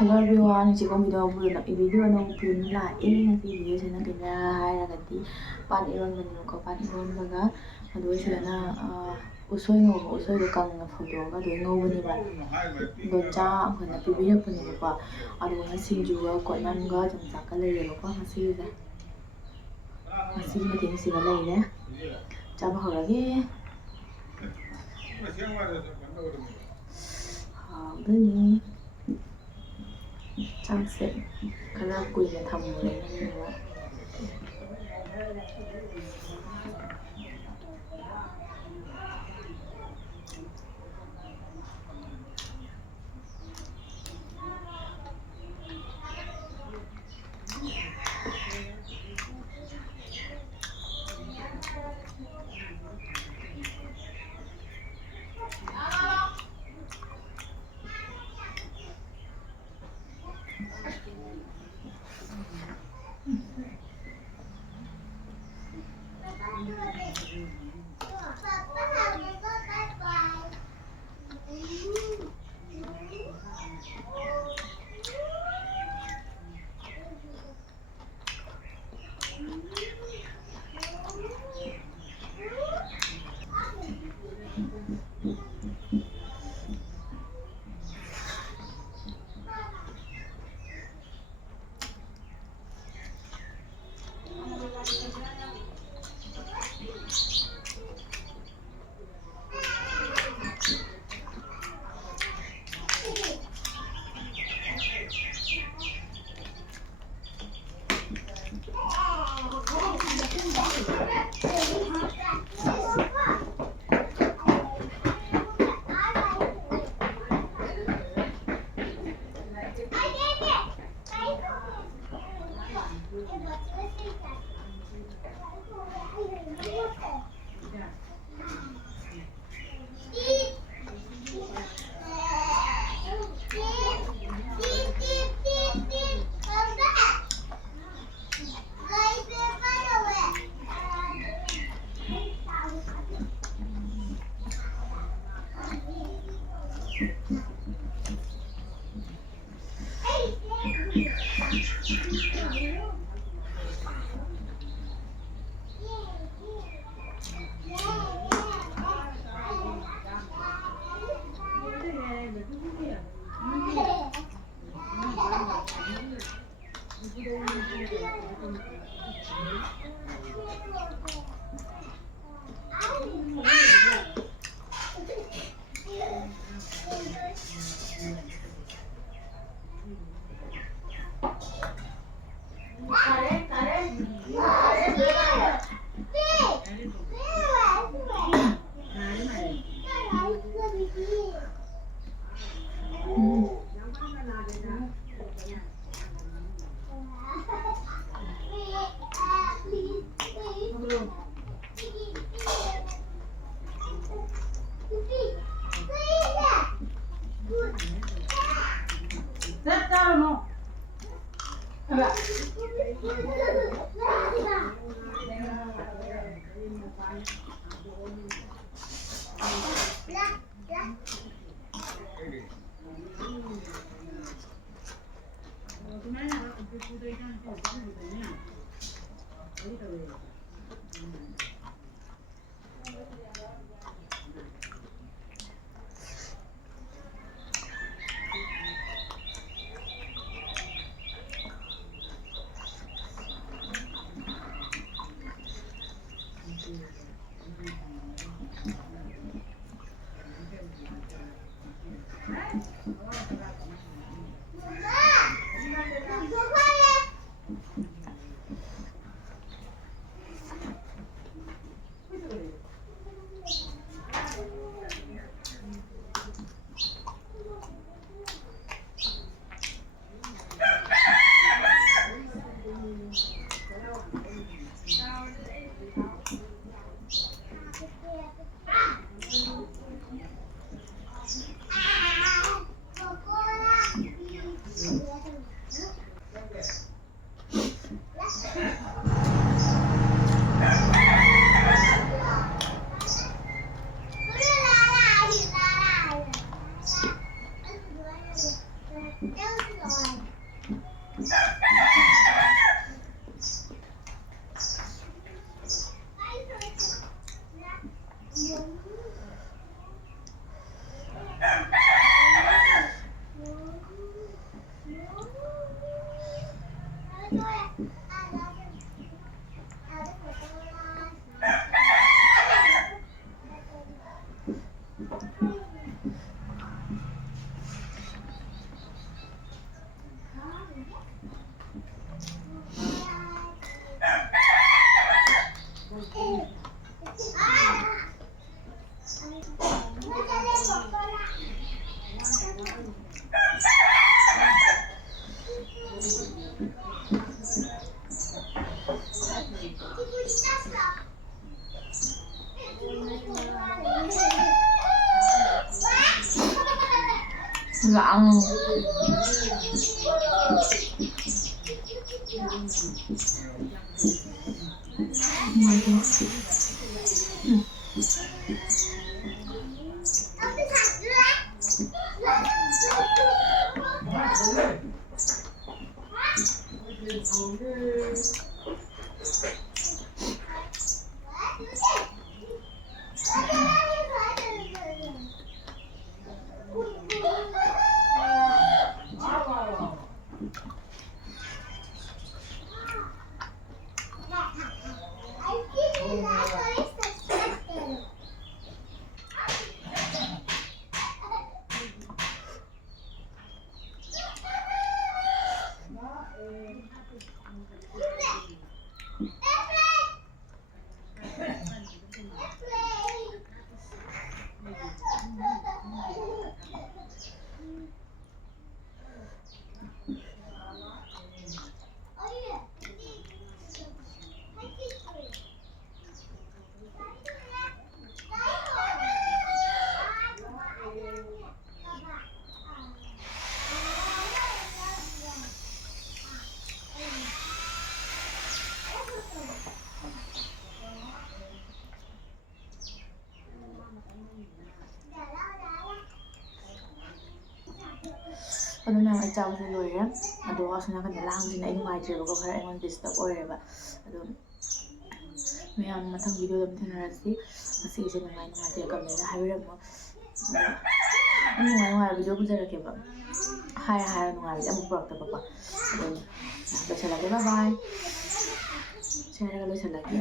Hello everyone, chị có video nông film là ini video sina kanya hairagati pan iron banyo ko pan iron baga ado sina usoi ngo usoi do kang na photo ga do ngo bani ba do cha khana pibira pani ba ado na sinju ga ko nam ga jam sa ka le ba ko hasi ga hasi ma tin si ga le ne cha ba ho ge ha bani trang sẽ khá là quỳ là thầm rồi nên là lãng ngon thế. ꯑꯗꯨꯅ ꯑꯩ ꯆꯥꯕꯁꯨ ꯂꯣꯏꯔꯦ ꯑꯗꯣ ꯑꯁꯣꯝ ꯅꯥꯀꯟꯗ ꯂꯥꯡꯕꯁꯤꯅ ꯑꯩ ꯅꯨꯡꯉꯥꯏꯇ꯭ꯔꯦꯕꯀꯣ ꯈꯔ ꯑꯩꯉꯣꯟꯗ disturb ꯑꯣꯏꯔꯦꯕ ꯑꯗꯣ ꯃꯌꯥꯝ ꯃꯊꯪ ꯚꯤꯗꯤꯑꯣꯗ ꯑꯃꯨꯛ ꯊꯦꯡꯅꯔꯁꯤ ꯉꯁꯤꯒꯤꯁꯦ ꯅꯨꯡꯉꯥꯏ ꯅꯨꯡꯉꯥꯏꯇꯦ ꯀꯃꯦꯟꯇ ꯍꯥꯏꯕꯤꯔꯝꯃꯣ ꯑꯗꯨꯝ ꯅꯨꯡꯉꯥꯏ ꯅꯨꯡꯉꯥꯏꯕ ꯚꯤꯗꯤꯑꯣ ꯄꯨꯖꯔꯛꯀꯦꯕ ꯍꯥꯏꯔ ꯅꯨꯡꯉꯥꯏꯕꯗꯤ ꯑꯃꯨꯛ ꯄꯨꯔꯛꯇꯕꯀꯣ ꯑꯗꯣ ꯂꯣꯏꯁꯤꯜꯂꯒꯦ ꯕꯥꯏ ꯕꯥꯏ ꯁꯤ ꯍꯥꯏꯔꯒ ꯂꯣꯏꯁꯤꯜꯂꯒꯦ